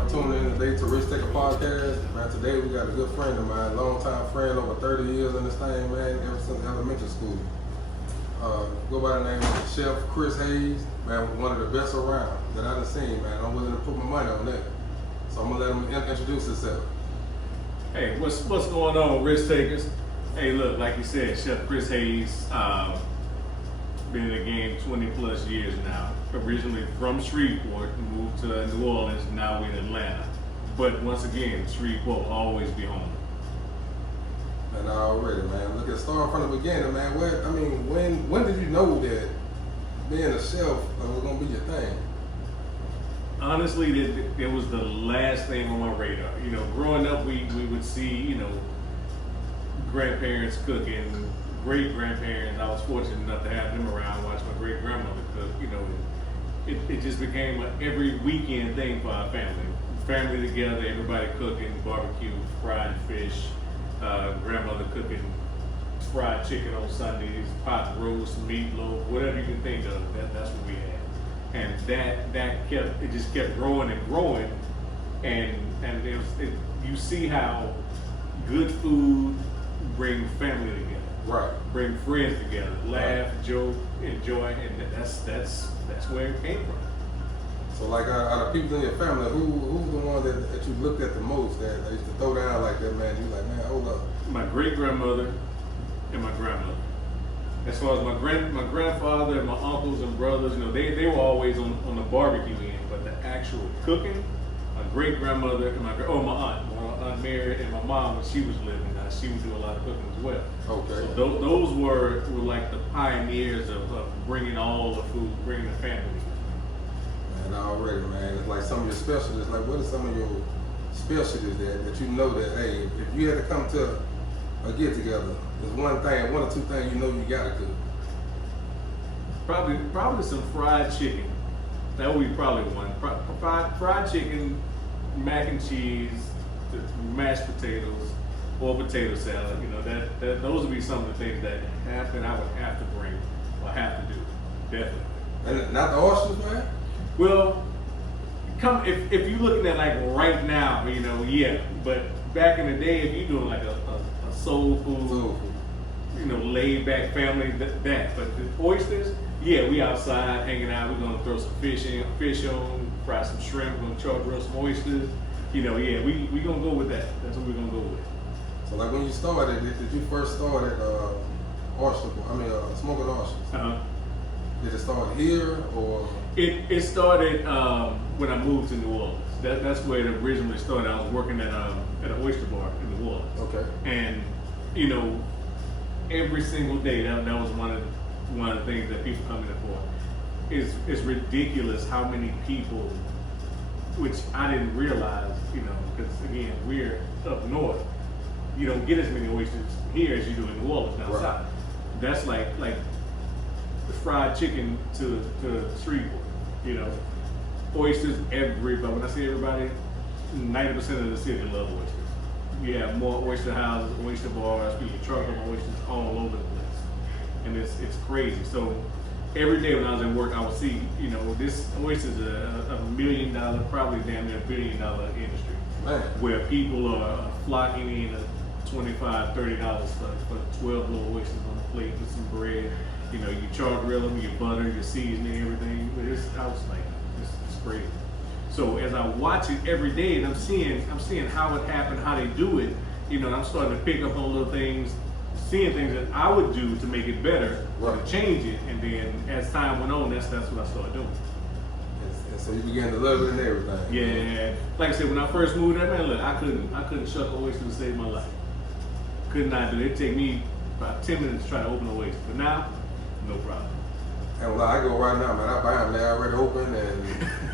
man, for tuning in today to Cheesecake podcast. Man, today we got a good friend of mine, longtime friend, over 30 years in this thing, man, ever since elementary school. Go by the name of Chef Chris Hayes, man, one of the best around that I done seen, man. I'm willing to put my money on that. So I'm gonna let him introduce himself. Hey, what's going on, risk takers? Hey, look, like you said, Chef Chris Hayes, been in the game 20 plus years now. Originally from Shrevepot, moved to New Orleans, now we're in Atlanta. But once again, Shrevepot will always be home. And already, man, look at start from the beginning, man. When did you know that being a chef was gonna be your thing? Honestly, it was the last thing on my radar. You know, growing up, we would see, grandparents cooking, great grandparents. I was fortunate enough to have them around, watch my great grandmother cook. It just became an every weekend thing for our family. Family together, everybody cooking, barbecue, fried fish, grandmother cooking fried chicken on Sundays, pot roast, meatloaf, whatever you can think of. That's what we had. And that just kept growing and growing, and you see how good food bring family together, Right. Bring friends together, laugh, joke, enjoy, and that's where it came from. So like out of people in your family, who's the one that you looked at the most that used to throw down like that, man? You like, man, hold up. My great grandmother and my grandmother. As far as my grandfather and my uncles and brothers, they were always on the barbecue end, but the actual cooking, my great grandmother and my aunt Mary and my mom, when she was living, she would do a lot of cooking as well. Okay. So those were like the pioneers of bringing all the food, bringing the family together. And already, man, it's like some of your specialties. Like, what are some of your specialties that you know that, hey, if you had to come to a get together, there's one or two things you know you gotta cook. Probably some fried chicken. That would be probably one. Fried chicken, mac and cheese, mashed potatoes, or potato salad. Those would be some of the things that I would have to bring or have to do. Definitely. And not the oysters, man? Well, if you're looking at like right now, yeah. But back in the day, if you're doing like a soul food, laid back family, that. But the oysters, yeah, we outside hanging out. We're gonna throw some fish on, fry some shrimp, we're gonna char grill some oysters. We gonna go with that. That's what we're gonna go with. So like when you started, did you first start at smoking oysters? Did it start here or? It started when I moved to New Orleans. That's where it originally started. I was working at an oyster bar in New Orleans. Okay. And every single day that was one of the things that people come in for. It's ridiculous how many people, which I didn't realize, because again we're up north. You don't get as many oysters here as you do in New Orleans down Right. south. That's like the fried chicken to Shreveport. Oysters everybody. When I say everybody, 90% of the city love oysters. You have more oyster houses, oyster bars, people trucking oysters all over the place, and it's crazy. So every day when I was at work, I would see, this oyster is a $1 million, probably damn near $1 billion industry, Man. where people are flocking in at $25, $30 for 12 little oysters on a plate with some bread. You char grill them, your butter, your seasoning, everything. But it's crazy. So as I watch it every day, and I'm seeing how it happened, how they do it. And I'm starting to pick up on little things, seeing things that I would do to make it better, Right. to change it. And then as time went on, that's what I started doing. And so you began to love it and everything. Yeah, like I said, when I first moved there, man, look, I couldn't shuck an oyster to save my life. Could not do it. It'd take me about 10 minutes to try to open an oyster. But now, no problem. And when I go right now, man, I buy them, they're already open, and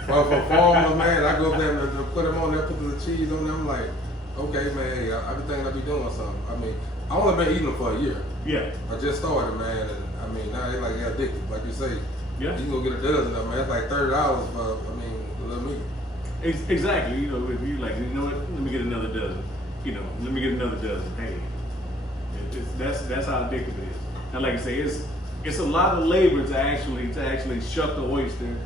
for farmers, man, I go there and put them on there, put the cheese on them, like, okay, man, I be thinking I be doing something. I only been eating them for a year. Yeah. I just started, man, and now they like addicted, like you say. Yeah. You can go get a dozen of them, man. It's like $30 for, a little meat. Exactly. If you like, let me get another dozen. Let me get another dozen. Hey, that's how addictive it is. And like I say, it's a lot of labor to actually shuck the oyster,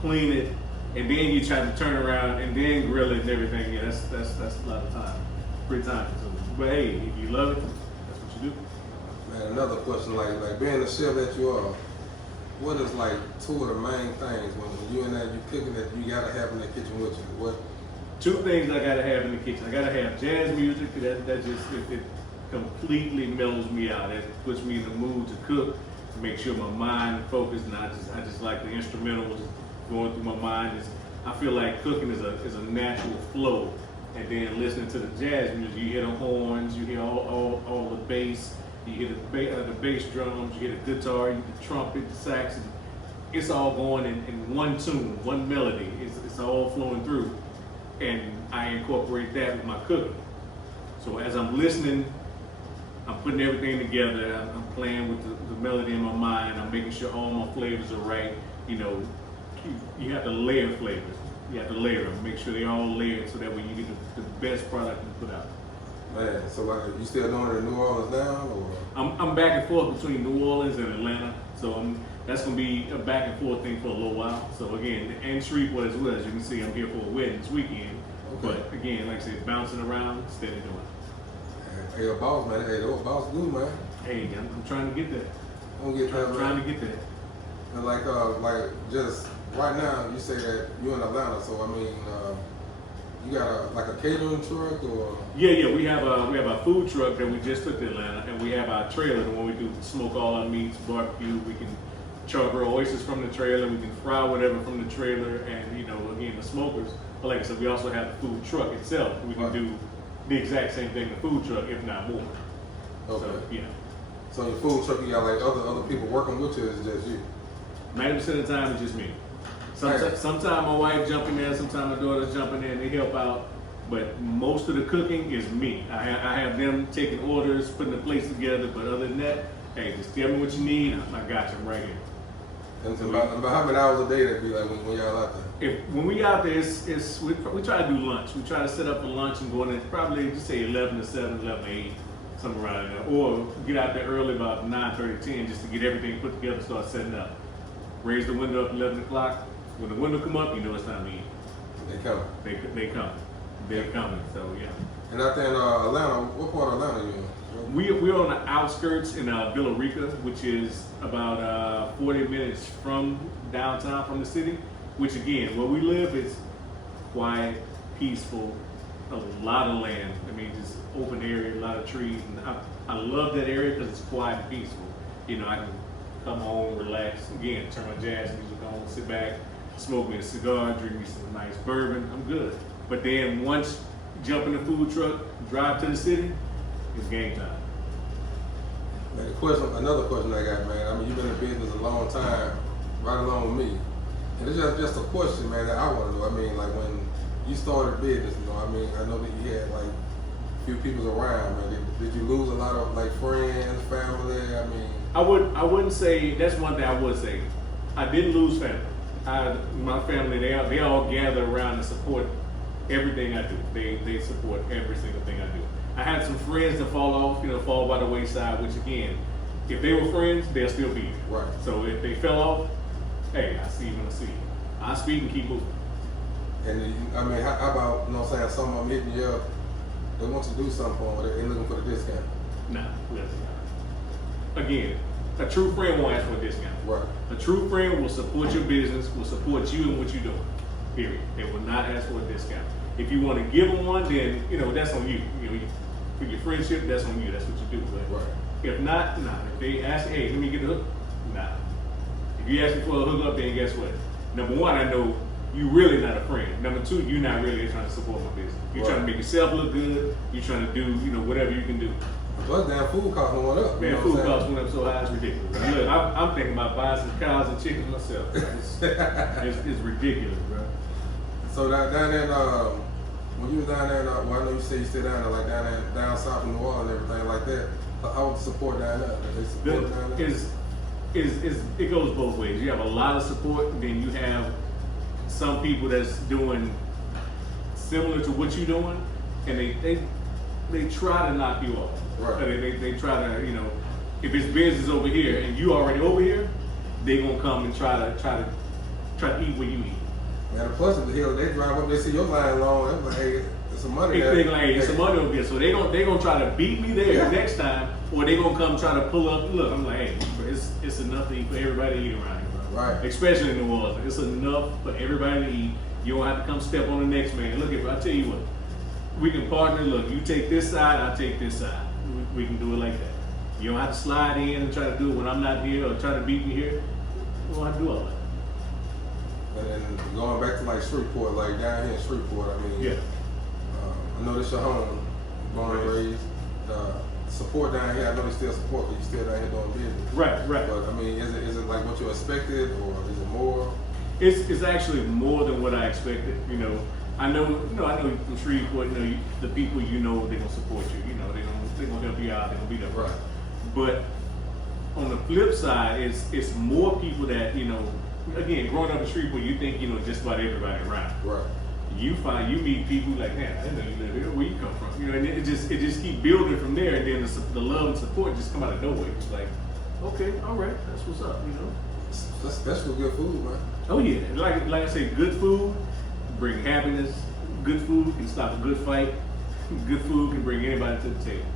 clean it, and then you try to turn around and then grill it and everything. Yeah, that's a lot of time, free time. So, but hey, if you love it, that's what you do. Man, another question, like being the chef that you are, what is like two of the main things when you and that you cooking that you gotta have in the kitchen with you? What? Two things I gotta have in the kitchen. I gotta have jazz music. That just it completely mellows me out. It puts me in the mood to cook. To make sure my mind focused, and I just like the instrumentals going through my mind. I feel like cooking is a natural flow. And then listening to the jazz music, you hear the horns, you hear all the bass, you hear the bass drums, you hear the guitar, you hear the trumpet, the sax, and it's all going in one tune, one melody. It's all flowing through. And I incorporate that with my cooking. So as I'm listening, I'm putting everything together. I'm playing with the melody in my mind. I'm making sure all my flavors are right. You know, you have to layer flavors. You have to layer them. Make sure they're all layered so that way you get the best product you put out. Man, so like, you still doing it in New Orleans now, or? I'm back and forth between New Orleans and Atlanta. So that's going to be a back and forth thing for a little while. So again, and Shrevepot as well. As you can see, I'm here for a wedding this weekend. Okay. But again, like I said, bouncing around, steady doing it. Hey, your boss, man. Hey, the boss good, man. Hey, I'm trying to get there. Trying to get there. And like just right now, you say that you're in Atlanta, so I mean, you got a catering truck or? Yeah. We have a food truck that we just took to Atlanta, and we have our trailer. The one we do smoke all our meats, barbecue. We can char oysters from the trailer. We can fry whatever from the trailer, and again the smokers. But like I said, we also have the food truck itself. We can do the exact same thing the food truck, if not more. Okay. So, yeah. So your food truck, you got like other people working with you, or is it just you? 90% of the time, it's just me. Sometimes my wife jump in there, sometimes my daughter's jumping in, they help out. But most of the cooking is me. I have them taking orders, putting the plates together. But other than that, hey, just tell me what you need. I got you. I'm right here. And so about how many hours a day that be like when y'all out there? When we out there, we try to do lunch. We try to set up for lunch and go in at probably just say 11 to 7, 11 to 8, something around there. Or get out there early about 9:30, 10 just to get everything put together, start setting up. Raise the window up 11 o'clock. When the window come up, you know it's time to eat. They come. They come. They're coming. So yeah. And out there in Atlanta, what part of Atlanta are you in? We're on the outskirts in Villa Rica, which is about 40 minutes from downtown, from the city. Which again, where we live is quiet, peaceful, a lot of land. I mean, just open area, a lot of trees. And I love that area because it's quiet and peaceful. I can come home, relax, again, turn my jazz music on, sit back, smoke me a cigar, drink me some nice bourbon. I'm good. But then once jump in the food truck, drive to the city, it's game time. Man, another question I got, man. I mean, you've been in business a long time, right along with me. And it's just a question, man, that I want to know. I mean, like when you started business, I mean, I know that you had like a few people around, man. Did you lose a lot of like friends, family? I mean, I wouldn't say, that's one thing I would say. I didn't lose family. My family, they all gather around and support everything I do. They support every single thing I do. I had some friends that fall off, fall by the wayside, which again, if they were friends, they'll still be here. Right. So if they fell off, hey, I see you when I see you. I speak and keep moving. And I mean, how about, saying some of them hitting you up, they want to do something for them, they're looking for the discount? Nah, listen. Again, a true friend won't ask for a discount. Right. A true friend will support your business, will support you and what you're doing. Period. They will not ask for a discount. If you want to give them one, then that's on you. For your friendship, that's on you. That's what you do. But right. If not, nah. If they ask, hey, let me get the hook, nah. If you ask me for a hookup, then guess what? Number one, I know you really not a friend. Number two, you're not really trying to support my business. You're trying to make yourself look good. You're trying to do, whatever you can do. Plus, damn food costs went up. Man, food costs went up so high, it's ridiculous. Look, I'm thinking about buying some cows and chickens myself. It's ridiculous, bro. So down there, when you were down there, I know you say you stay down there, like down south in New Orleans and everything like that. How would the support down there? Did they support down there? It goes both ways. You have a lot of support, and then you have some people that's doing similar to what you're doing, and they try to knock you off. Right. They try to, if it's business over here and you already over here, they gonna come and try to eat where you eat. And plus, the hill, they drive up, they see your line long, they're like, hey, there's some money there. They like, hey, there's some money over here. So they gonna try to beat me there next time, or they gonna come try to pull up. Look, I'm like, hey, it's enough to eat for everybody to eat around here, bro. Right. Especially in New Orleans, it's enough for everybody to eat. You don't have to come step on the next man. Look, I tell you what, we can partner. Look, you take this side, I take this side. We can do it like that. You don't have to slide in and try to do it when I'm not here, or try to beat me here. We don't have to do all that. And then going back to like Shreveport, like down here in Shreveport, I mean, I know this your home, born and raised. Support down here, I know they still support, but you still down here doing business. Right. But I mean, is it like what you expected, or is it more? It's actually more than what I expected. You know, I know from Shreveport, the people they're gonna support you. You know, they're gonna help you out. They're gonna be there. Right. But on the flip side, it's more people that again, growing up in Shreveport, you think just about everybody around. Right. You meet people like, man, I didn't know you live here. Where you come from? You know, and it just keep building from there, and then the love and support just come out of nowhere. It's like, okay, all right, that's what's up. That's for good food, man. Oh yeah, like I say, good food bring happiness. Good food can stop a good fight. Good food can bring anybody to the table.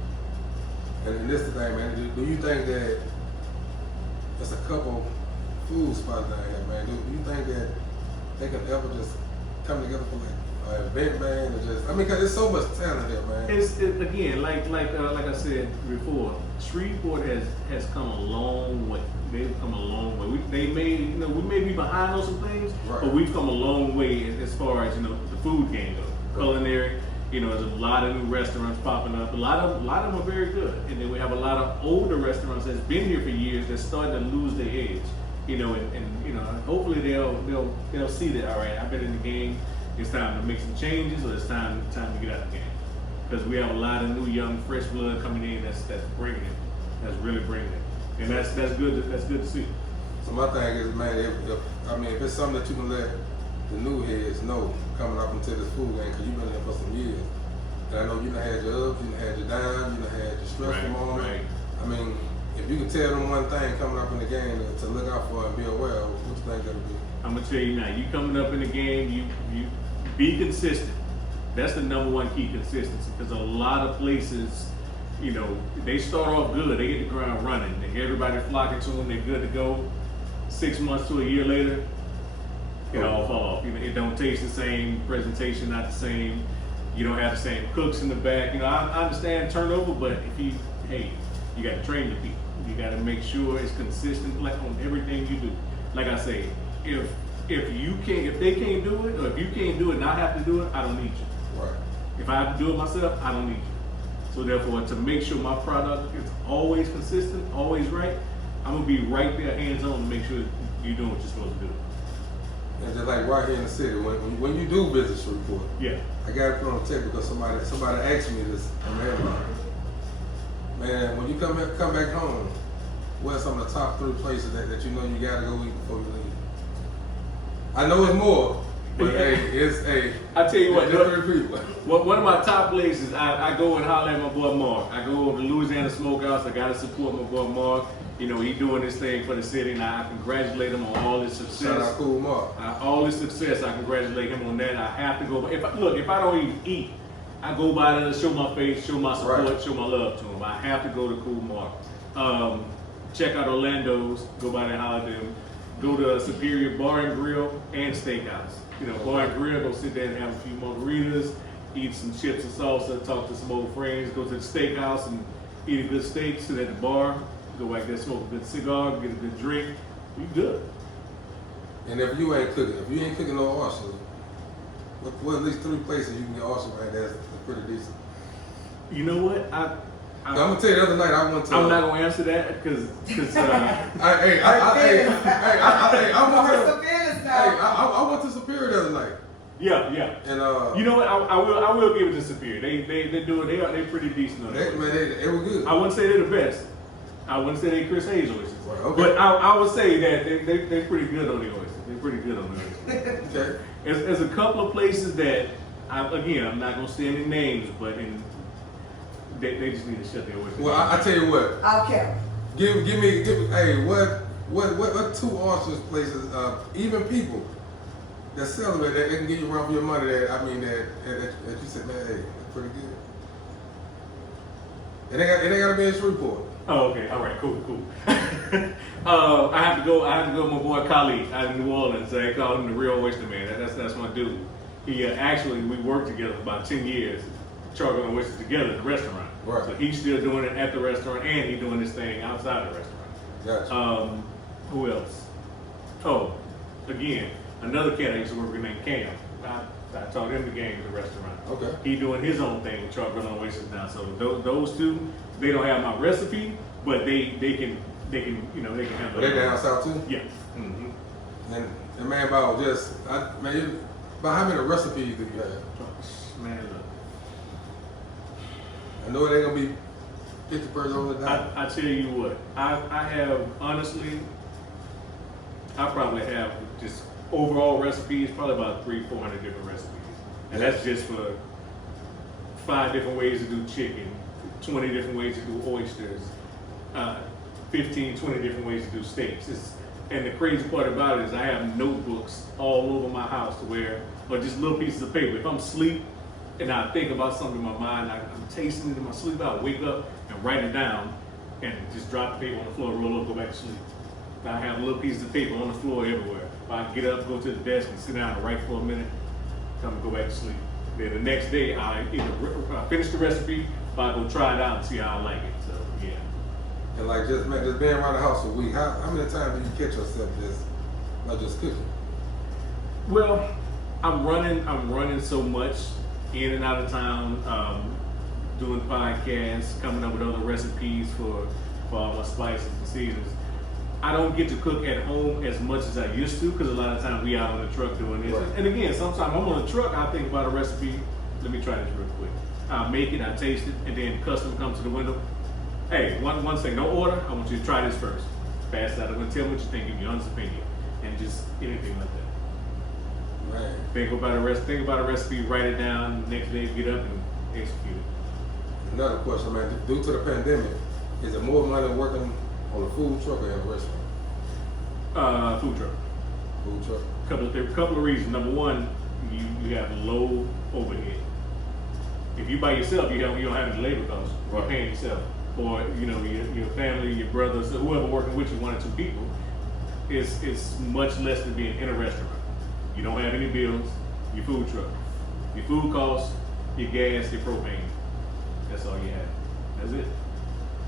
And this is the thing, man. Do you think that there's a couple food spots down here, man? Do you think that they can ever just come together for like an event, man, or just? I mean, cause there's so much talent here, man. Again, like I said before, Shreveport has come a long way. They've come a long way. We may be behind on some things, right, but we've come a long way as far as the food game goes. Culinary, there's a lot of new restaurants popping up. A lot of them are very good, and then we have a lot of older restaurants that's been here for years that's starting to lose their edge. And hopefully they'll see that. All right, I've been in the game. It's time to make some changes, or it's time to get out of the game. Because we have a lot of new, young, fresh blood coming in that's bringing it. That's really bringing it. And that's good. That's good to see. So my thing is, man, if it's something that you can let the new heads know coming up into this food game, because you've been there for some years, and I know you done had your ups, you done had your downs, you done had your stressful moments. Right. I mean, if you can tell them one thing coming up in the game to look out for and be aware of, what you think that'll be? I'm gonna tell you now. You coming up in the game, you be consistent. That's the number one key, consistency. Because a lot of places, they start off good. They get the ground running. Everybody flocking to them. They're good to go. 6 months to a year later, it all fall off. It don't taste the same. Presentation not the same. You don't have the same cooks in the back. I understand turnover, but you got to train the people. You got to make sure it's consistent, like on everything you do. Like I say, if they can't do it, or if you can't do it and I have to do it, I don't need you. Right. If I have to do it myself, I don't need you. So therefore, to make sure my product is always consistent, always right, I'm gonna be right there, hands on, to make sure you're doing what you're supposed to do. And just like right here in the city, when you do visit Shreveport, I got to put on the tape because somebody asked me this on the headline. Man, when you come back home, what are some of the top 3 places that you know you got to go eat before you leave? I know it's more, but I tell you what, 3 people. One of my top places, I go and holler at my boy Mark. I go over to Louisiana Smokehouse. I gotta support my boy Mark. He doing this thing for the city, and I congratulate him on all his success. Shout out Cool Mark. All his success, I congratulate him on that. I have to go. If I don't even eat, I go by there to show my face, show my support, right, show my love to him. I have to go to Cool Mark. Check out Orlando's. Go by there and holler at them. Go to Superior Bar and Grill and Steakhouse. Bar and Grill, go sit there and have a few margaritas, eat some chips and salsa, talk to some old friends. Go to the steakhouse and eat a good steak, sit at the bar, go back there, smoke a good cigar, get a good drink. You good. And if you ain't cooking no oysters, what at least 3 places you can get oysters at that's pretty decent? You know what? I'm gonna tell you the other night I went to. I'm not gonna answer that because. I went to Superior the other night. Yeah. And you know what? I will give it to Superior. They're pretty decent on that. They were good. I wouldn't say they're the best. I wouldn't say they Chris Hayes oysters. Right, okay. But I would say that they're pretty good on the oysters. They're pretty good on the oysters. Okay. There's a couple of places that I'm not gonna say any names, but they just need to shut their oysters. Well, I tell you what. Okay. Give me. Hey, what 2 oysters places? Even people that sells it, that they can give you run for your money. That I mean, that you said, man, hey, that's pretty good. It ain't got to be in Shreveport. Oh, okay. All right. Cool. I have to go with my boy Khalid out of New Orleans. They call him the real oyster man. That's my dude. He actually, we worked together for about 10 years, charcoal and oysters together at the restaurant. Right. So he's still doing it at the restaurant, and he's doing this thing outside the restaurant. Gotcha. Who else? Oh, again, another cat I used to work with named Cam. I taught him the game at the restaurant. Okay. He doing his own thing with charcoal and oysters now. So those two, they don't have my recipe, but they can handle But they it. down south too. Yeah. Mm-hmm. And man, about about how many recipes do you have? Man, look. I know it ain't gonna be 50% over the time. I tell you what, I have, honestly, I probably have just overall recipes, probably about 300-400 different recipes. And that's just for 5 different ways to do chicken, 20 different ways to do oysters, 15, 20 different ways to do steaks. And the crazy part about it is I have notebooks all over my house or just little pieces of paper. If I'm asleep and I think about something in my mind, I'm tasting it in my sleep, I'll wake up and write it down and just drop the paper on the floor, roll up, go back to sleep. I have little pieces of paper on the floor everywhere. If I get up, go to the desk and sit down and write for a minute, come and go back to sleep. Then the next day, I either finish the recipe or I go try it out and see how I like it. So, yeah. And like just being around the house a week, how many times do you catch yourself just cooking? Well, I'm running so much in and out of town, doing podcasts, coming up with other recipes for all my spices and seasons. I don't get to cook at home as much as I used to because a lot of times we out on the truck doing this. Right. And again, sometimes I'm on the truck, I think about a recipe. Let me try this real quick. I'll make it, I taste it, and then the customer comes to the window. Hey, one thing, no order. I want you to try this first. Pass that. I'm gonna tell me what you think, give your honest opinion, and just anything like that. Right. Think about a recipe, write it down. Next day, get up and execute it. Another question, man. Due to the pandemic, is it more money working on a food truck or in a restaurant? Food truck. Food truck. There are a couple of reasons. Number one, you have low overhead. If you by yourself, you don't have any labor costs. You're paying yourself, or your family, your brothers, whoever working with you, 1 or 2 people. It's much less than being in a restaurant. You don't have any bills. Your food truck, your food costs, your gas, your propane. That's all you have. That's it.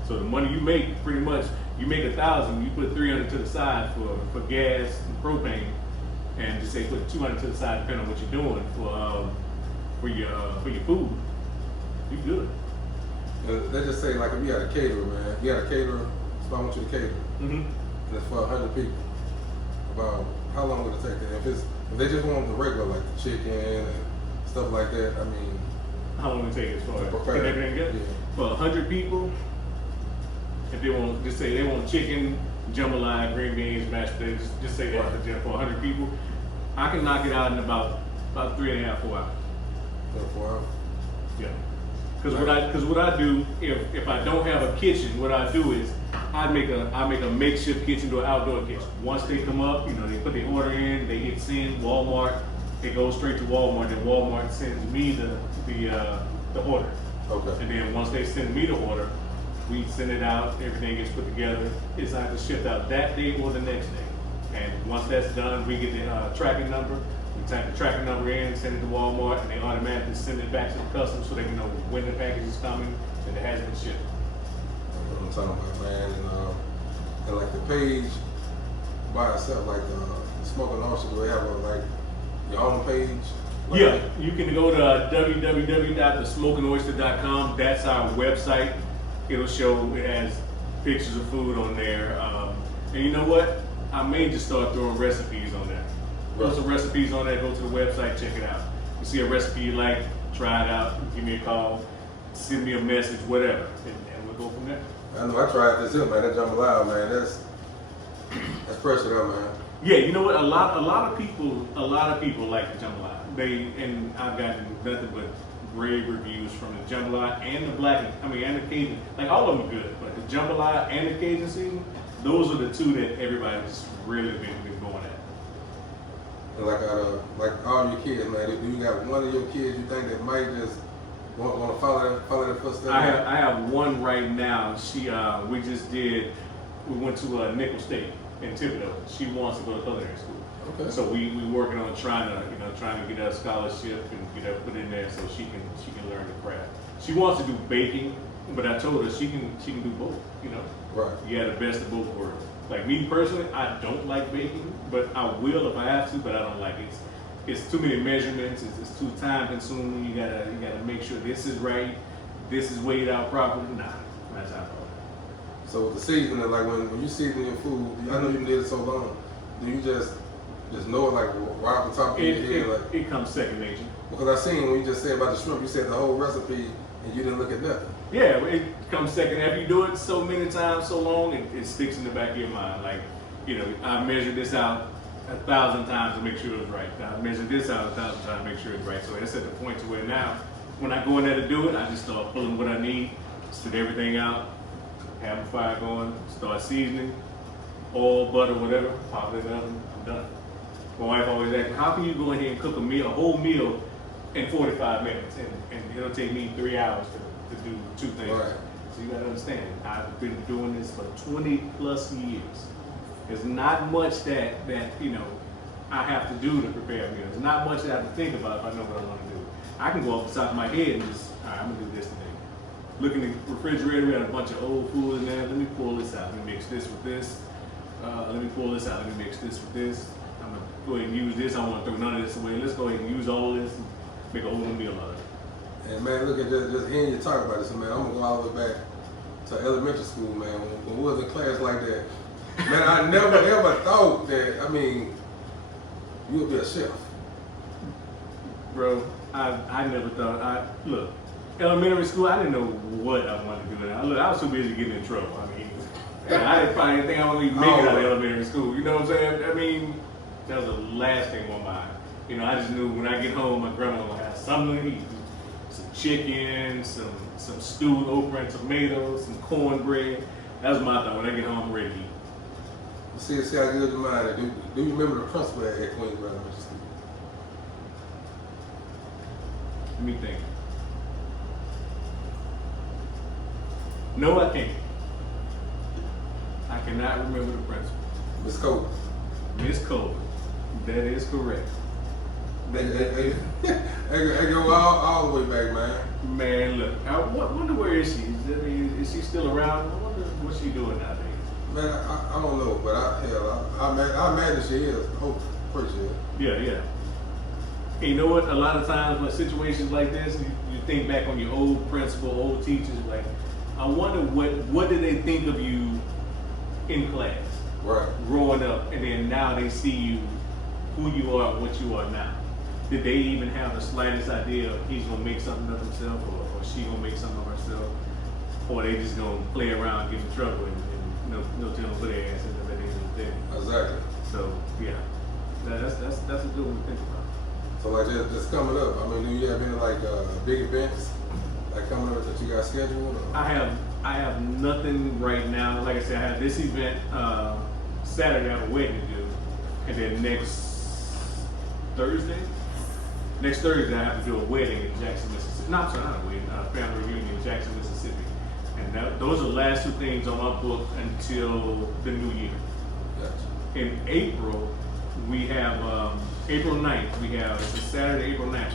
So the money you make, pretty much, you make 1,000, you put 300 to the side for gas and propane, and just say put 200 to the side, depending on what you're doing for your food. You good. Let's just say, like, if you had a caterer, man, you had a caterer, so I want you to cater, and it's for 100 people. About how long would it take? If they just want the regular, like the chicken and stuff like that, I mean, how long would it take as far as prepare. getting everything together? Yeah. For 100 people, if they want, just say they want chicken, jambalaya, green beans, mashed potatoes, just say that for 100 people, I can knock it out in about 3.5, 4 hours. 4 hours. Yeah. Because what I do, if I don't have a kitchen, what I do is I make a makeshift kitchen to an outdoor kitchen. Once they come up, they put their order in, they hit send, Walmart, it goes straight to Walmart, then Walmart sends me the order. Okay. And then once they send me the order, we send it out, everything gets put together. It's either shipped out that day or the next day. And once that's done, we get the tracking number. We type the tracking number in, send it to Walmart, and they automatically send it back to the customer so they can know when the package is coming and it has been shipped. That's what I'm talking about, man. And like the page by itself, like the Smoking Oyster, do they have your own page? Yeah, you can go to www.thesmokingOyster.com. That's our website. It'll show, it has pictures of food on there. And you know what? I may just start throwing recipes on there. Throw some recipes on there, go to the website, check it out. You see a recipe you like, try it out, give me a call, send me a message, whatever, and we'll go from there. I know I tried this here, man. That jambalaya, man. That's pressure up, man. Yeah, you know what? A lot of people like the jambalaya. And I've gotten nothing but great reviews from the jambalaya and the Cajun. Like, all of them are good, but the jambalaya and the Cajun season, those are the two that everybody's really been going at. And like all your kids, man, do you got one of your kids you think that might just want to follow that footsteps? I have one right now. She we went to Nickel State in Thibodeau. She wants to go to culinary school. Okay. So we working on trying to get her a scholarship and get her put in there so she can learn the craft. She wants to do baking, but I told her she can do both. You know, Right. you got the best of both worlds. Like me personally, I don't like baking, but I will if I have to. But I don't like it. It's too many measurements. It's too time consuming. You gotta make sure this is right. This is weighed out properly. Nah, that's how I thought. So with the seasoning, like when you season your food, I know you did it so long. Do you just know it like right off the top of your head? Like, it comes second nature. because I seen when you just said about the shrimp, you said the whole recipe and you didn't look at nothing. Yeah, it comes second. After you do it so many times, so long, it sticks in the back of your mind. Like, I measured this out 1,000 times to make sure it was right. I measured this out 1,000 times to make sure it's right. So it's at the point to where now, when I go in there to do it, I just start pulling what I need, spit everything out, have the fire going, start seasoning, oil, butter, whatever, pop it in the oven, I'm done. My wife always asks me, how can you go in here and cook a whole meal in 45 minutes? And it'll take me 3 hours to do two things. Right. So you gotta understand, I've been doing this for 20 plus years. There's not much that I have to do to prepare a meal. There's not much that I have to think about if I know what I want to do. I can go off the top of my head and just, all right, I'm gonna do this today. Look in the refrigerator, we got a bunch of old food in there. Let me pull this out. Let me mix this with this. Let me pull this out. Let me mix this with this. I'm gonna go ahead and use this. I don't want to throw none of this away. Let's go ahead and use all this and make a whole new meal out of it. And man, look at just hearing you talk about this, man. I'm gonna go all the way back to elementary school, man. When we was in class like that, man, I never ever thought that. I mean, you would be a chef. Bro, I never thought. Look, elementary school, I didn't know what I wanted to do. Look, I was too busy getting in trouble. I mean, I didn't probably think I would even make it out of elementary school. You know what I'm saying? I mean, that was the last thing on my mind. I just knew when I get home, my grandma would have something to eat. Some chicken, some stewed okra and tomatoes, some cornbread. That was my thought. When I get home, I'm ready to eat. See how good your mind is. Do you remember the principal at Queensboro Elementary School? Let me think. No, I can't. I cannot remember the principal. Miss Cole. Miss Cole. That is correct. Hey, go all the way back, man. Man, look, I wonder where is she? Is she still around? I wonder what she doing nowadays. Man, I don't know, but I imagine she is. Hope, pretty sure. Yeah. And you know what? A lot of times when situations like this, you think back on your old principal, old teachers, like, I wonder what did they think of you in class, Right. growing up, and then now they see you, who you are, what you are now. Did they even have the slightest idea of he's gonna make something of himself, or she gonna make something of herself, or they just gonna play around, get in trouble, and no tell them put their ass in the day. Exactly. So yeah, that's a good one to think about. So like just coming up, I mean, do you have any like big events like coming up that you got scheduled? Or? I have nothing right now. Like I said, I have this event Saturday. I have a wedding to do, and then next Thursday I have to do a wedding in Jackson, Mississippi. No, I'm sorry, not a wedding, family reunion in Jackson, Mississippi. And those are the last two things on my book until the new year. Gotcha. In April, we have April 9th. It's a Saturday, April 9th.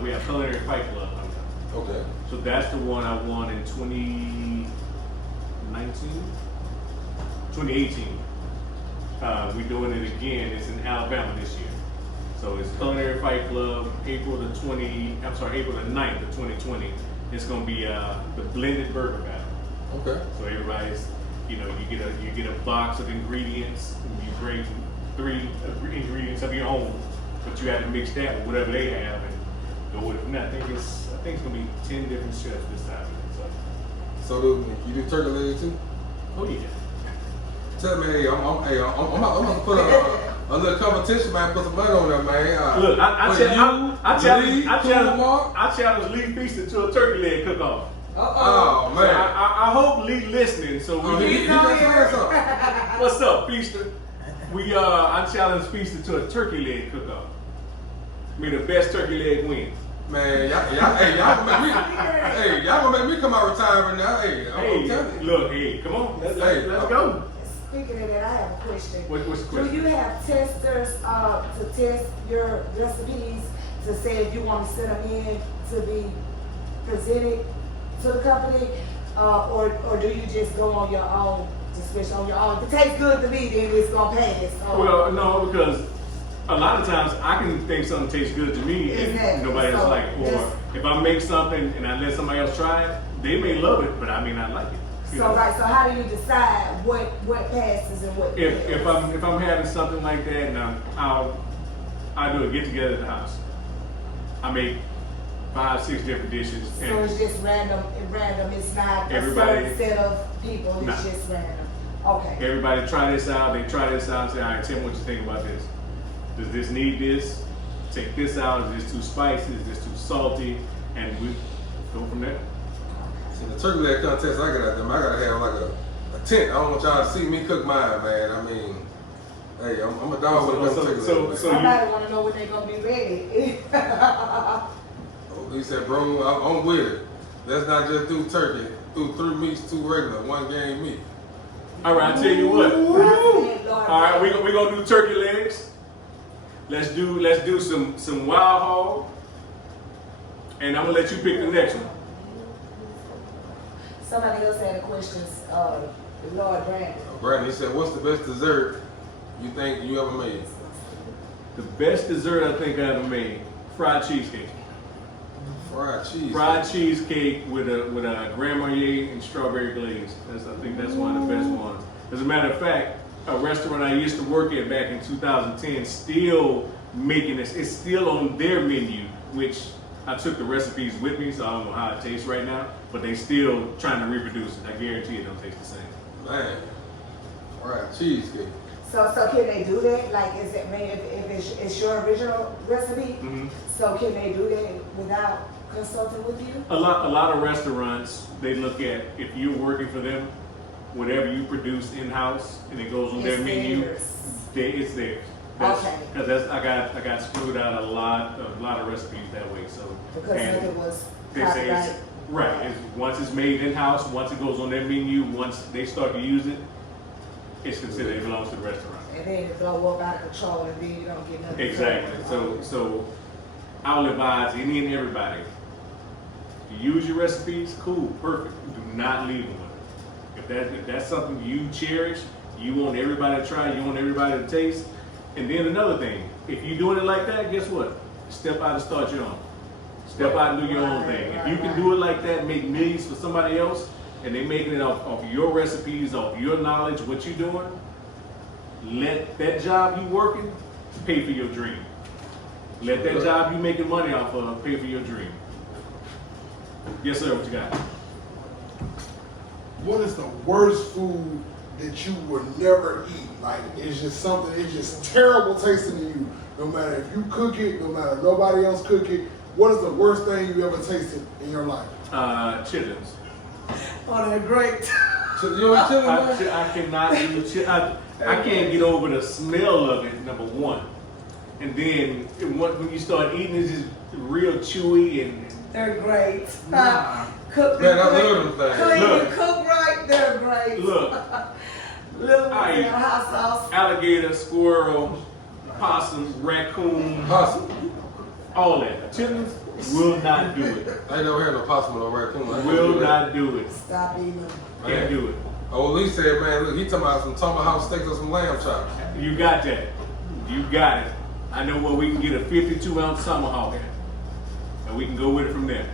We have Culinary Fight Club coming up. Okay. So that's the one I won in 2018. We're doing it again. It's in Alabama this year. So it's Culinary Fight Club, April the 9th of 2020. It's going to be the blended burger battle. Okay. So everybody's, you get a box of ingredients. And you bring 3 ingredients of your own, but you have to mix that with whatever they have and go with it. And I think it's gonna be 10 different chefs this time. So you do turkey leg too? Oh yeah. Tell me, hey, I'm gonna put a little competition, man. Put some money on there, man. Look, I challenge Lee Feaston to a turkey leg cook-off. Oh man. So I hope Lee listening. So he just said something. what's up, Feaster? I challenge Feaster to a turkey leg cook-off. May the best turkey leg win. Man, y'all gonna make me come out retirement now. Hey, I'm telling you. Look, hey, come on, let's go. Speaking of that, I have a question. What's the question? Do you have testers to test your recipes to say if you want to send them in to be presented to the company, or do you just go on your own, just switch on your own? If it tastes good to me, then it's gonna pass. Well, no, because a lot of times I can think something tastes good to me and nobody else like it. Or if I make something and I let somebody else try it, they may love it, but I may not like it. So so how do you decide what passes and what? If I'm having something like that, and I'll do a get together at the house. I make 5-6 different dishes. So it's just random. It's not everybody, a certain set of people. It's just random. Okay. Everybody try this out. They try this out. Say, all right, tell me what you think about this. Does this need this? Take this out. Is this too spicy? Is this too salty? And we go from there. See, the turkey leg contest I gotta have like a tent. I don't want y'all to see me cook mine, man. I mean, hey, I'm a dog with a turkey leg. Somebody want to know when they're gonna be ready. He said, bro, I'm with it. Let's not just do turkey. Do 3 meats, 2 regular, 1 game meat. All right, I tell you what. All right, we gonna do turkey legs. Let's do some wild hog, and I'm gonna let you pick the next one. Somebody else had a question. Lord Brandon. Brandon, he said, what's the best dessert you think you ever made? The best dessert I think I ever made: fried cheesecake. Fried cheese. Fried cheesecake with a Grand Marnier and strawberry glaze. I think that's one of the best ones. As a matter of fact, a restaurant I used to work at back in 2010 still making this. It's still on their menu, which I took the recipes with me, so I don't know how it tastes right now. But they still trying to reproduce it. I guarantee it don't taste the same. Man, fried cheesecake. So can they do that? Like, is it made if it's your original recipe? Mm-hmm. So can they do that without consulting with you? A lot of restaurants, they look at if you're working for them, whatever you produce in house and it goes on their menu, it's theirs. Okay. Because I got screwed out a lot of recipes that way. So because it was they say it's, right. Once it's made in house, once it goes on their menu, once they start to use it, it's considered it belongs to the restaurant. And then it blow up out of control, and then you don't get nothing. Exactly. So I will advise any and everybody: if you use your recipes, cool, perfect. Do not leave them with it. If that's something you cherish, you want everybody to try, you want everybody to taste. And then another thing, if you're doing it like that, guess what? Step out and start your own. Step out and do your own thing. If you can do it like that, make millions for somebody else, and they're making it off your recipes, off your knowledge, what you're doing, let that job you working pay for your dream. Let that job you making money off of pay for your dream. Yes, sir, what you got? What is the worst food that you would never eat? Like, it's just something, it's just terrible tasting to you. No matter if you cook it, no matter nobody else cook it. What is the worst thing you ever tasted in your life? Chitlins. Oh, they're great. You eat chitlins? I cannot do chitlins. I can't get over the smell of it, number one. And then when you start eating, it's just real chewy and They're great. Cook Man, I love them things. Look. Cook right, they're great. look, Little I eat hot sauce. alligator, squirrel, possum, raccoon, Possum. all that. Chitlins will not do it. I ain't never had no possum or raccoon. Will not do it. Stop eating them. Can't do it. Oh, Lee said, man, look, he talking about some tomahawk steaks or some lamb chops. You got that. You got it. I know where we can get a 52-ounce tomahawk at. And we can go with it from there.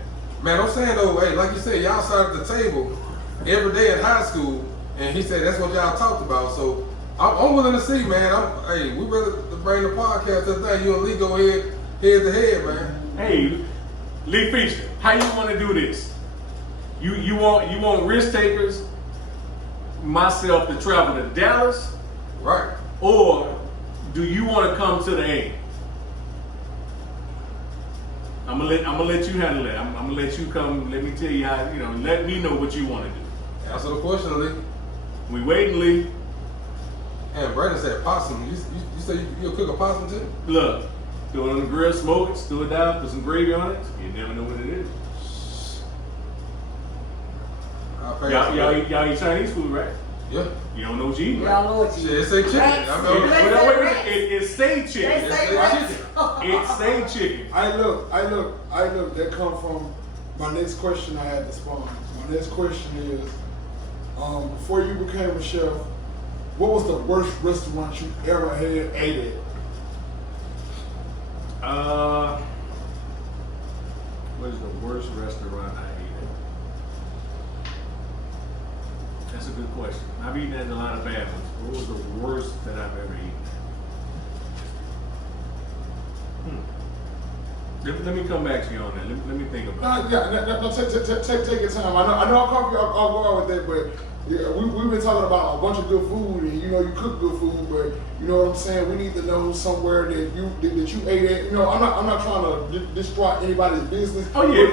Man, I'm saying though, hey, like you said, y'all sat at the table every day in high school, and he said that's what y'all talked about. So I'm willing to see, man. Hey, we ready to bring the podcast to the thing. You and Lee go head to head, man. Hey, Lee Feaster, how you want to do this? You want risk takers, myself to travel to Dallas, Right. or do you want to come to the A? I'm gonna let you handle it. I'm gonna let you come. Let me tell you how. Let me know what you want to do. Answer the question, Lee. We waiting, Lee. And Brandon said possum. You say you'll cook a possum too? Look, throw it on the grill, smoke it, stew it down, put some gravy on it. You never know what it is. I'll pay Y'all eat Chinese food, right? Yeah. You don't know what you eat, Y'all right? know what you Shit, it say chicken. Rats. It say chicken. They say rats. It say chicken. I look. That come from my next question I had to spawn. My next question is, before you became a chef, what was the worst restaurant you ever had ate at? What is the worst restaurant I ate at? That's a good question. I've eaten at a lot of bad ones. What was the worst that I've ever eaten? Let me come back to you on that. Let me think about it. No, take your time. I know I'll go on with that, but yeah, we've been talking about a bunch of good food, and you cook good food, but you know what I'm saying. We need to know somewhere that you ate at. I'm not trying to destroy anybody's business. Oh yeah,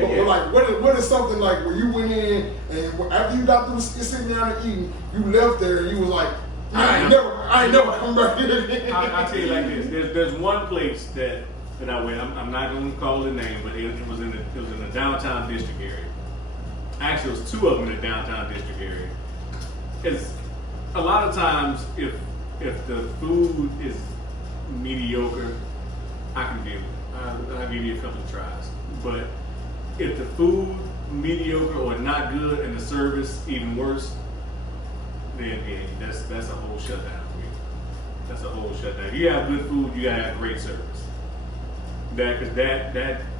but like, what is something like where you went in and after you got through sitting down and eating, you left there and you was like, I ain't never come back here again. I'll tell you like this. There's one place that I went. I'm not going to call the name, but it was in the downtown district area. Actually, it was two of them in the downtown district area. It's a lot of times if the food is mediocre, I can deal with it. I'll give you a couple of tries. But if the food mediocre or not good and the service even worse, then that's a whole shutdown for me. That's a whole shutdown. If you have good food, you gotta have great service. That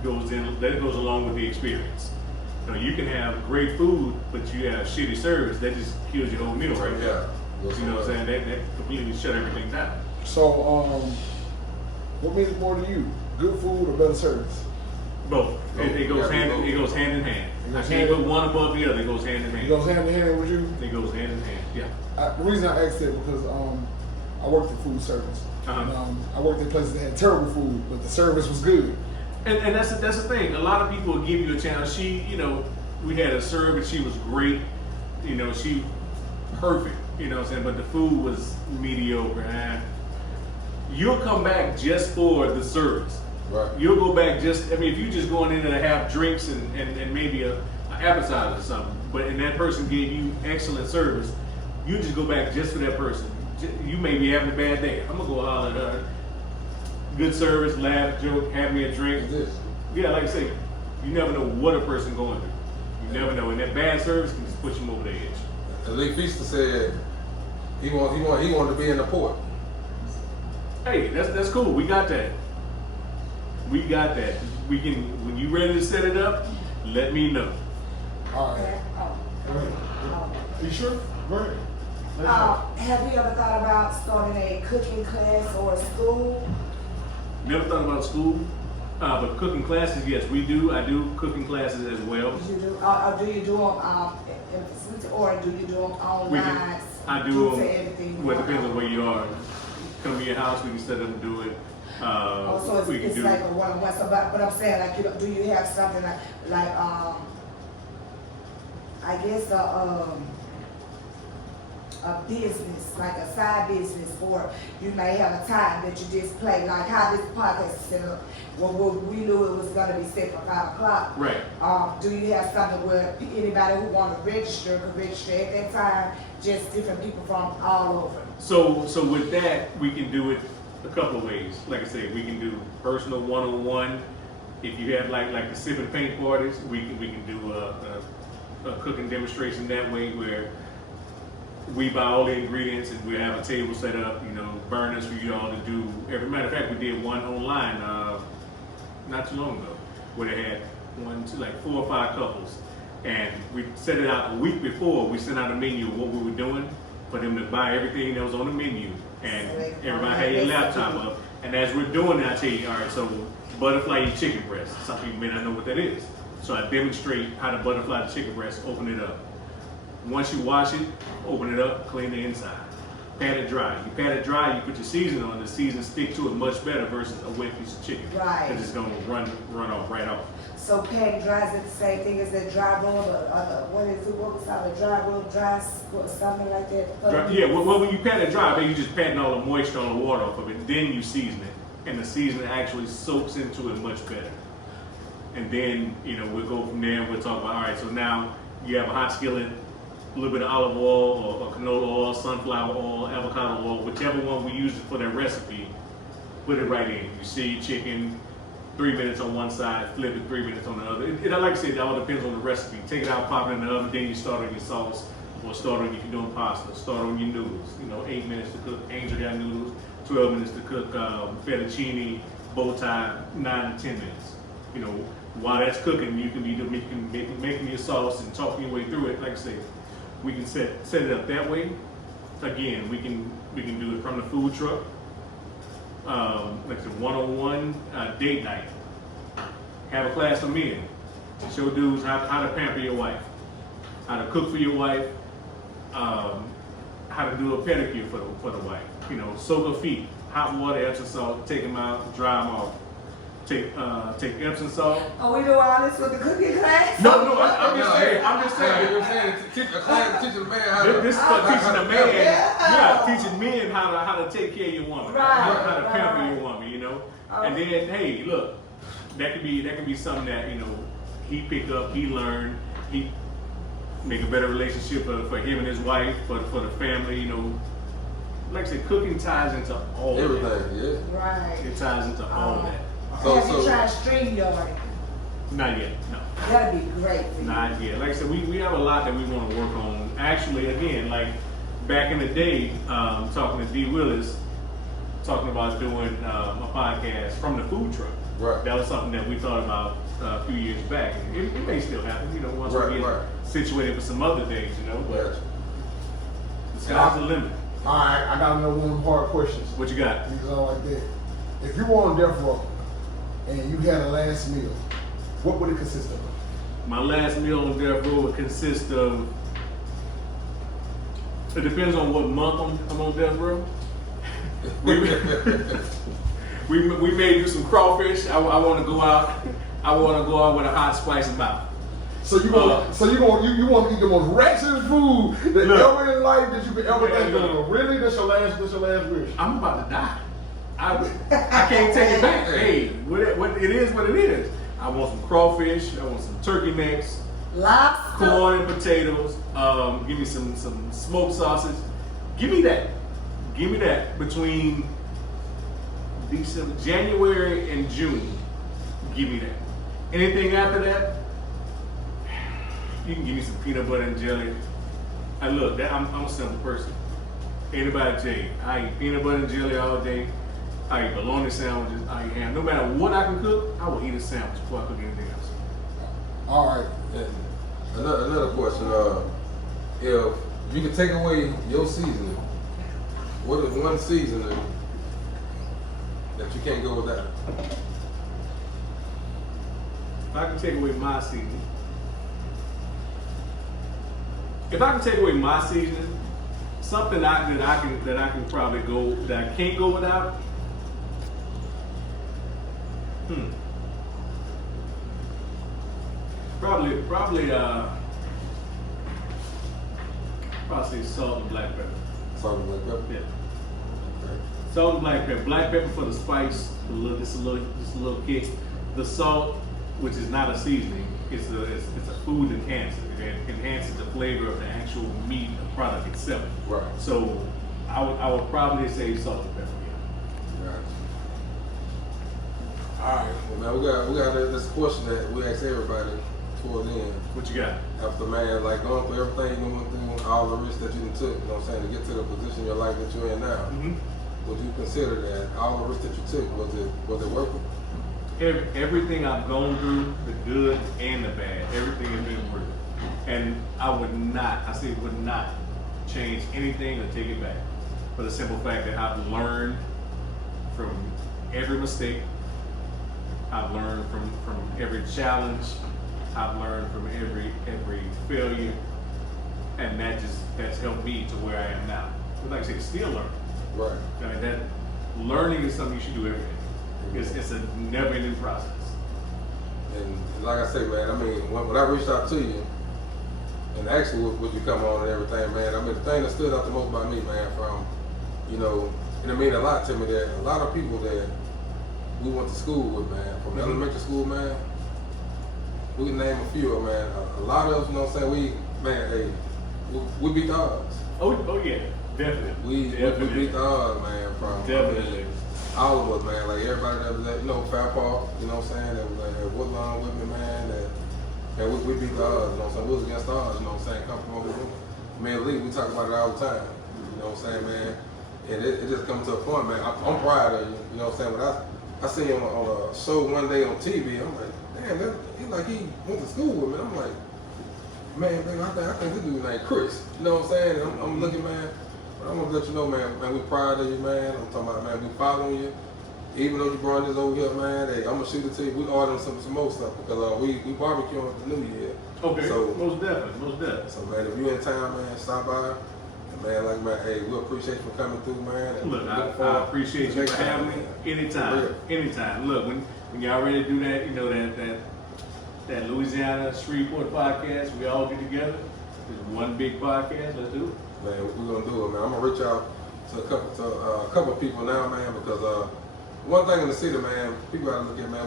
goes along with the experience. You can have great food, but you have shitty service. That just kills your whole meal right there. Yeah. You know what I'm saying? That completely shut everything down. So, what means more to you? Good food or better service? Both. It goes hand in hand. I can't put one above the other. It goes hand in hand. It goes hand in hand with you? It goes hand in hand. Yeah. The reason I asked that because I worked in food service. And, I worked in places that had terrible food, but the service was good. And that's the thing. A lot of people will give you a chance. We had a server. She was great. She perfect. You know what I'm saying? But the food was mediocre. You'll come back just for the service. Right. You'll go back if you just going in there to have drinks and maybe an appetizer or something, and that person gave you excellent service, you just go back just for that person. You may be having a bad day. I'm gonna go holler at her. Good service, laugh, joke, have me a drink. Yeah, like I say, you never know what a person going through. You never know, and that bad service can just push them over the edge. And Lee Feaster said he wanted to be in the port. Hey, that's cool. We got that. We got that. We can. When you ready to set it up, let me know. All right. Are you sure? Go ahead. Have you ever thought about starting a cooking class or a school? Never thought about school, but cooking classes, yes, we do. I do cooking classes as well. You do, or do you do them in the facility, or do you do them online? I do to them. everything. Well, it depends on where you are. Come to your house, we can set up and do it. So it's like a one-on-one. So, but I'm saying, like, do you have something like I guess a business, like a side business, or you may have a time that you just play, like how this podcast is set up. Well, we knew it was going to be set for 5 o'clock. Right. Do you have something where anybody who want to register could register at that time? Just different people from all over. So with that, we can do it a couple of ways. Like I said, we can do personal one-on-one. If you have like the sip and paint parties, we can do a cooking demonstration that way, where we buy all the ingredients and we have a table set up, burners for you all to do. As a matter of fact, we did one online not too long ago, where they had 4 or 5 couples, and we set it out a week before. We sent out a menu of what we were doing for them to buy everything that was on the menu, and everybody had their laptop up. And as we're doing it, I tell you, all right, so butterfly your chicken breast. Some people may not know what that is. So I demonstrate how to butterfly the chicken breast, open it up. Once you wash it, open it up, clean the inside. Pat it dry. You pat it dry, you put your seasoning on, the seasoning stick to it much better versus a wet piece of chicken. Right. Because it's going to run off right off. So pat and dry is it the same thing as that dry rub or what is it? What was that? A dry rub, something like that. Yeah, well, when you pat it dry, then you just patting all the moisture on the water off of it. Then you season it, and the seasoning actually soaks into it much better. And then we'll go from there. And we'll talk about all right. So now you have a hot skillet, a little bit of olive oil or canola oil, sunflower oil, avocado oil, whichever one we use for that recipe. Put it right in. You see your chicken. 3 minutes on one side, flip it 3 minutes on the other. It like I said, it all depends on the recipe. Take it out, pop it in the oven, then you start on your sauce, or start on if you're doing pasta. Start on your noodles. 8 minutes to cook Angel Hair noodles, 12 minutes to cook fettuccine, bow tie, 9 to 10 minutes. While that's cooking, you can be making your sauce and talking your way through it. Like I say, we can set it up that way. Again, we can do it from the food truck. Like I said, one-on-one date night. Have a class of men. Show dudes how to pamper your wife, how to cook for your wife, how to do a pedicure for the wife. Soak her feet, hot water, Epsom salt, take them out, dry them off. Take Epsom salt. Are we doing all this with the cooking class? No, I'm just saying. You're saying teach a class teaching a man how to. This is for teaching a man. Yeah, teaching men how to take care of your woman, how to pamper your woman. And then hey, look, that could be something that he picked up, he learned, he make a better relationship for him and his wife, for the family. Like I said, cooking ties into all everything. That. Yeah. Right. It ties into all that. Have you tried StreamYard? Not yet, no. That'd be great for you. Not yet. Like I said, we have a lot that we want to work on. Actually, again, like back in the day, talking to D. Willis, talking about doing a podcast from the food truck. Right. That was something that we thought about a few years back. It may still happen, once we get situated for some other things, but the sky's the limit. All right, I got another one of them hard questions. What you got? Because I like that. If you were on death row and you had a last meal, what would it consist of? My last meal on death row would consist of. It depends on what month I'm on death row. we may do some crawfish. I want to go out. I want to go out with a hot spicy mouth. So you want to eat the most wretched food that ever in life that you could ever think of. Really? That's your last wish. I'm about to die. I can't take it back. Hey, it is what it is. I want some crawfish. I want some turkey necks, Lobster. corn and potatoes. Give me some smoked sausage. Give me that. Give me that between January and June. Give me that. Anything after that, you can give me some peanut butter and jelly. And look, I'm a simple person. Anybody tell you, I eat peanut butter and jelly all day. I eat bologna sandwiches. I eat ham. No matter what I can cook, I will eat a sandwich before I cook anything else. All right. Another question. If you could take away your seasoning, what is one seasoning that you can't go without? If I can take away my seasoning, something that I can probably go that I can't go without. Probably say salt and black pepper. Salt and black pepper. Yeah. Okay. Salt and black pepper. Black pepper for the spice, just a little kick. The salt, which is not a seasoning, it's a food enhancer. It enhances the flavor of the actual meat, the product itself. Right. So I would probably say salt and pepper. Yeah. Gotcha. All right. Well, man, we got this question that we ask everybody towards the end. What you got? After, man, like going through everything you went through, all the risks that you took, you know what I'm saying, to get to the position in your life that you're in now, would you consider that all the risks that you took, was it worth it? Everything I've gone through, the good and the bad, everything has been worth it. And I would not change anything or take it back. For the simple fact that I've learned from every mistake, I've learned from every challenge, I've learned from every failure, and that's helped me to where I am now. But like I said, still learning. Right. I mean, that learning is something you should do every day. It's a never-ending process. and like I say, man, I mean, when I reached out to you and asked you would you come on and everything, man, I mean, the thing that stood out the most by me, man, from, you know, and it mean a lot to me that a lot of people that we went to school with, man, from elementary school, man, we can name a few, man. A lot of us, you know what I'm saying, hey, we beat the odds. Oh yeah, definitely. We beat the odds, man, from definitely. All of us, man, like everybody that was at, you know, Fat Park, you know what I'm saying, that was at Woodlawn with me, man, that we beat the odds, you know what I'm saying, we was against the odds, you know what I'm saying, come from over here. Me and Lee, we talk about it all the time, you know what I'm saying, man, and it just comes to a point, man, I'm proud of you, you know what I'm saying, when I see him on a show one day on TV, I'm like, damn, he went to school with me, I'm like, man, I think this dude named Chris, you know what I'm saying, and I'm looking, man, but I'm gonna let you know, man, we proud of you, man, I'm talking about, man, we following you. Even though you brought this over here, man, hey, I'm gonna shoot it to you. We ordering some more stuff because we barbecue on the New Year. Okay. So most definitely. So man, if you in town, man, stop by. And man, like man, hey, we appreciate you for coming through, man. And look, I appreciate you for having me anytime. Look, when y'all ready to do that, you know that Louisiana Shrevepot podcast, we all get together. It's one big podcast. Let's do it. Man, we're gonna do it, man. I'm gonna reach out to a couple of people now, man, because one thing in the city, man, people gotta look at, man,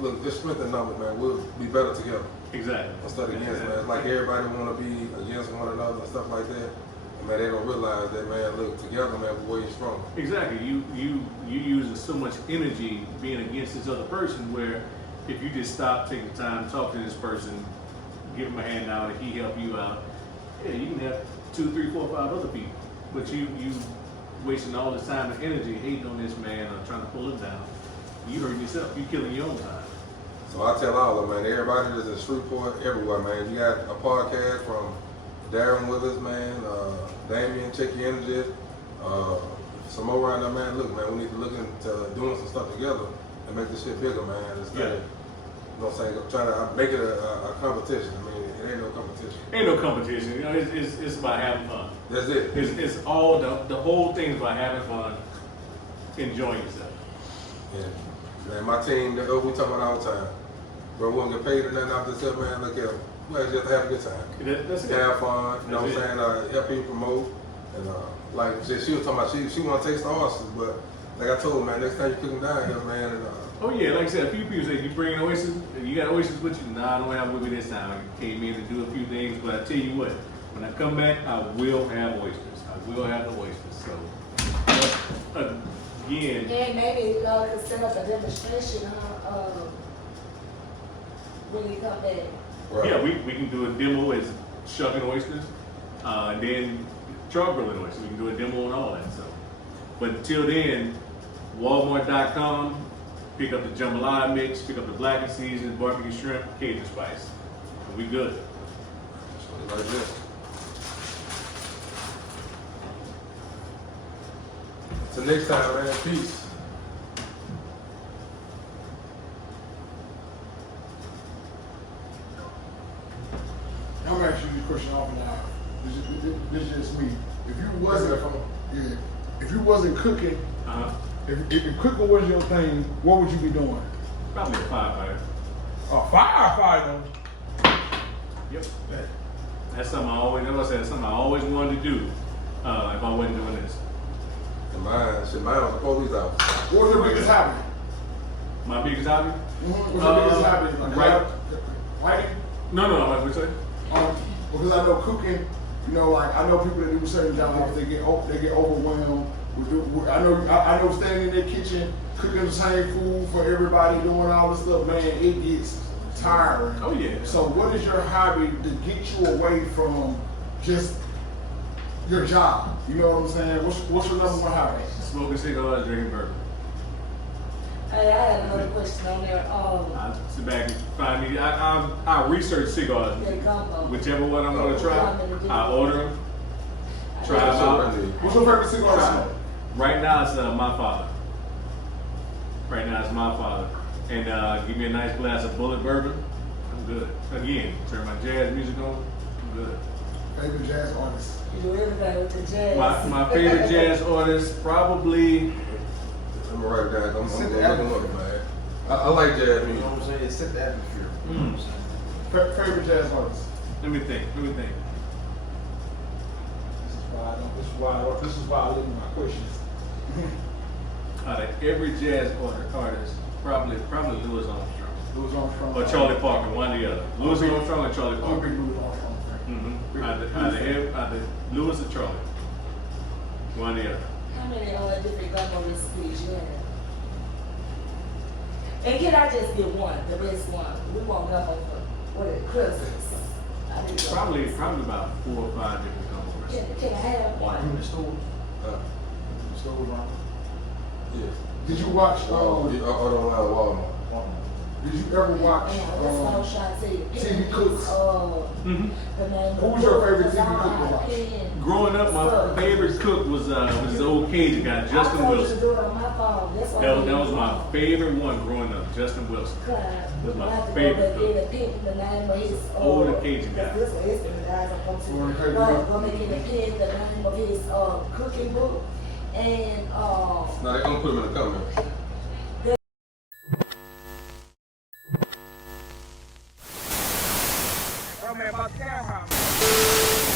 look, it's strength in numbers, man. We'll be better together. Exactly. Instead of against, man. It's like everybody wanna be against one another and stuff like that. And man, they don't realize that, man, look, together, man, we're way stronger. Exactly. You using so much energy being against this other person where if you just stop, take the time, talk to this person, give him a hand out, and he help you out, yeah, you can have 2, 3, 4, 5 other people. But you wasting all this time and energy hating on this man or trying to pull him down. You hurting yourself. You killing your own time. So I tell all of them, man, everybody that's in Shreveport, everywhere, man. You got a podcast from Darren with us, man, Damien, Check Your Energy, some more around there, man. Look, man, we need to look into doing some stuff together and make this shit bigger, man. Instead of, you know what I'm saying, trying to make it a competition. I mean, it ain't no competition. Ain't no competition. You know, it's about having fun. That's it. It's all the whole thing is about having fun, enjoying yourself. Yeah. Man, my team, we talk about all the time. Bro, we don't get paid or nothing out this stuff, man. Look here. We just have a good time. That's it. Have fun, you know what I'm saying? Help people promote. And like she was talking about, she want to taste the oysters, but like I told her, man, next time you cook them down here, man. And, oh yeah, like I said, a few people say you bring oysters. You got oysters with you? Nah, I don't have with me this time. I came in to do a few things, but I tell you what, when I come back, I will have oysters. I will have the oysters. So again, And maybe y'all could set up a demonstration when you come back. right. yeah, we can do a demo as shucking oysters, and then char grilling oysters. We can do a demo on all that stuff. But until then, Walmart.com. Pick up the jambalaya mix, pick up the blackened seasoned barbecue shrimp, Cajun spice. And we good. Like this. Till next time, man. Peace. I'm gonna ask you this question off now. This is just me. If you wasn't cooking, if cooking was your thing, what would you be doing? Probably a firefighter. A firefighter. Yep. That's something I always, like I said, that's something I always wanted to do if I wasn't doing this. And mine was the police officer. What was your biggest hobby? My biggest hobby? What's your biggest hobby? Like, right. Writing? No, what would you say? Because I know cooking, you know, like I know people that do certain jobs, they get overwhelmed. I know standing in their kitchen, cooking the same food for everybody, doing all this stuff, man, it gets tiring. Oh yeah. So what is your hobby to get you away from just your job? You know what I'm saying? What's your number one hobby? Smoking cigars, drinking bourbon. Hey, I had another question on there. I sit back and find me. I research cigars. They come from. Whichever one I'm gonna try, I order them. Try them out. What's your favorite cigar to smoke? Right now it's my father. Right now it's my father. And give me a nice glass of bullet bourbon. I'm good. Again, turn my jazz music on. I'm good. Favorite jazz artist? You do everything with the jazz. My favorite jazz artist probably. I'm right, guys. I'm looking up, man. I like jazz You know music. what I'm saying? It set the atmosphere. You know what I'm saying? Favorite jazz artist. Let me think. This is why I limit my questions. Out of every jazz artist, probably Louis Armstrong. Louis Armstrong. Or Charlie Parker, one or the other. Louis Armstrong or Charlie I'm a Parker. big Louis Armstrong fan. Mm-hmm. Either Louis or Charlie. One or the other. How many different gumbo recipes you have? And can I just get one, the best one? We want gumbo for what it Christmas. I need gumbo. Probably about 4 or 5 different gumbo recipes. Can I have one? In the store. Yeah. Did you watch? Or online Walmart. Did you ever watch? Yeah, that's what I was trying to say. TV Cooks. Mm-hmm. The name Who of was the your book, favorite because I TV don't cook know to how watch? pen. Growing up, my favorite cook was this old Cajun guy, Justin I told you Wilson. to do it on my phone. That's why That was my favorite one growing up, Justin Wilson. That's my my favorite favorite. Go pick the name of his. Older Cajun guy. This one is the guys I'm going Older to. Cajun But guy. go make it pick the name of his cooking book and Now they're gonna put them in the comments. Oh man, about the camera.